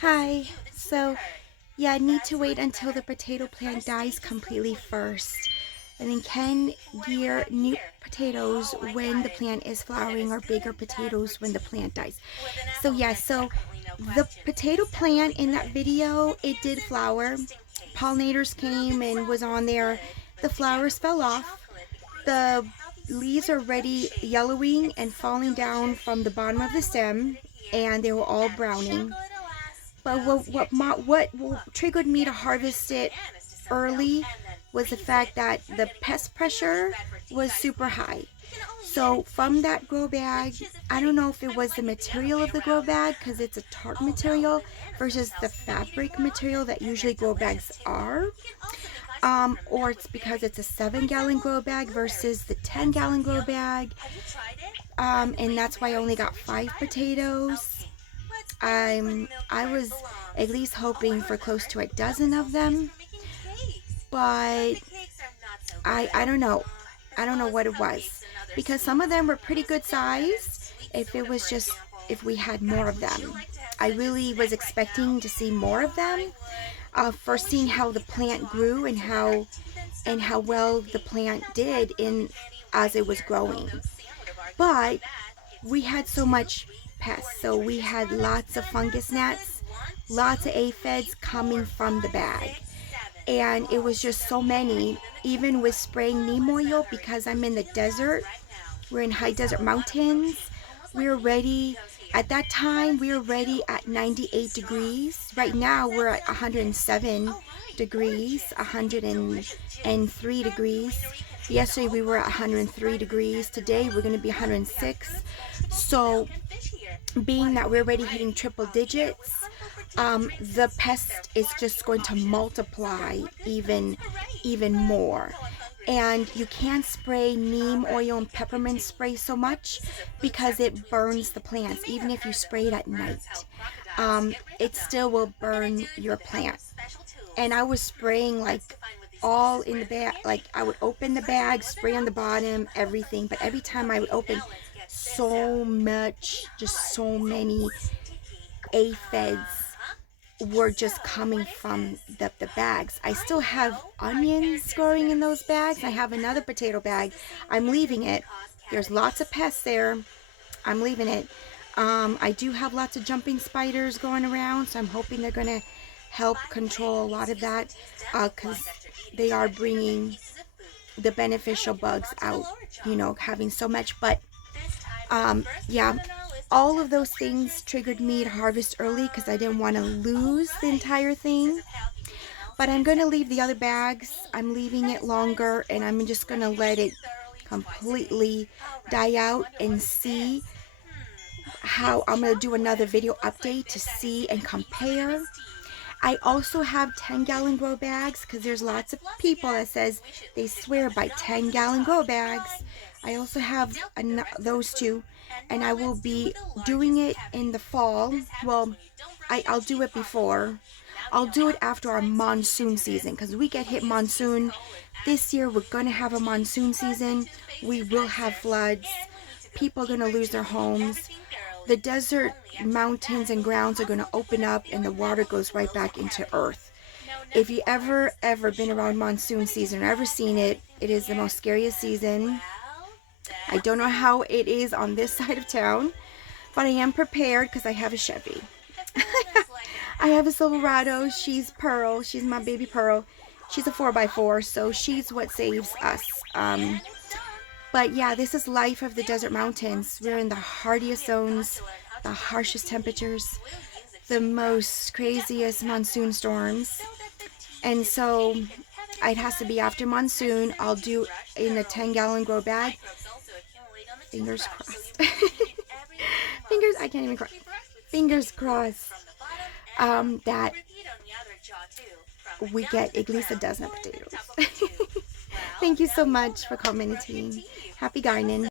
Hi. So, yeah, I need to wait until the potato plant dies completely first. And then can gear new potatoes when the plant is flowering or bigger potatoes when the plant dies. So yeah, so the potato plant in that video, it did flower. Pollinators came and was on there. The flowers fell off. The leaves are already yellowing and falling down from the bottom of the stem, and they were all browning. But what triggered me to harvest it early was the fact that the pest pressure was super high. So from that grow bag, I don't know if it was the material of the grow bag, because it's a tarp material versus the fabric material that usually grow bags are, or it's because it's a 7-gallon grow bag versus the 10-gallon grow bag, and that's why I only got 5 potatoes. I was at least hoping for close to a dozen of them, but I don't know. I don't know what it was, because some of them were pretty good size. If we had more of them, I really was expecting to see more of them. For seeing how the plant grew and how well the plant did in as it was growing. But we had so much pests, so we had lots of fungus gnats, lots of aphids coming from the bag, and it was just so many. Even with spraying neem oil, because I'm in the desert, we're in high desert mountains, we were ready. At that time we were ready at 98 degrees. Right now we're at 107 degrees, 103 degrees. Yesterday we were at 103 degrees. Today we're going to be 106. So being that we're already hitting triple digits, the pest is just going to multiply even more. And you can't spray neem oil and peppermint spray so much because it burns the plants. Even if you spray it at night, it still will burn your plant. And I was spraying like all in the bag. Like I would open the bag, spray on the bottom, everything. But every time I would open, so much, just so many aphids were just coming from the bags. I still have onions growing in those bags. I have another potato bag. I'm leaving it. There's lots of pests there. I'm leaving it. I do have lots of jumping spiders going around, so I'm hoping they're going to help control a lot of that, because they are bringing the beneficial bugs out, having so much. But yeah, all of those things triggered me to harvest early because I didn't want to lose the entire thing. But I'm going to leave the other bags. I'm leaving it longer, and I'm just going to let it completely die out and see how. I'm going to do another video update to see and compare. I also have 10-gallon grow bags, because there's lots of people that says they swear by 10-gallon grow bags. I also have those two, and I will be doing it in the fall. Well, I'll do it before. I'll do it after our monsoon season, because we get hit monsoon. This year we're going to have a monsoon season. We will have floods. People are going to lose their homes. The desert mountains and grounds are going to open up, and the water goes right back into earth. If you ever been around monsoon season or ever seen it, it is the most scariest season. I don't know how it is on this side of town, but I am prepared because I have a Chevy. I have a Silverado. She's Pearl. She's my baby Pearl. She's a 4x4, so she's what saves us. But yeah, this is life of the desert mountains. We're in the hardiest zones, the harshest temperatures, the most craziest monsoon storms. And so it has to be after monsoon. I'll do in a 10-gallon grow bag. Fingers crossed. I can't even cry. Fingers crossed that we get at least a dozen potatoes. Thank you so much for commenting. Happy gardening.